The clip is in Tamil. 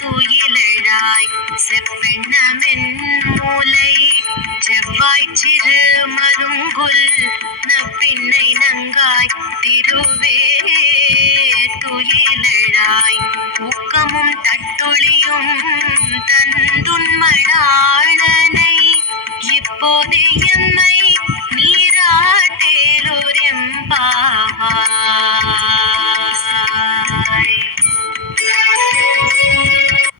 துயிலழாய் செப்பெண்ணமென் மூலை செவ்வாய் சிறு மருங்குல் நப்பின்னை நங்காய் திருவே துயிலழாய் ஊக்கமும் தட்டொழியும் தந்துன்மணாளனை இப்போதே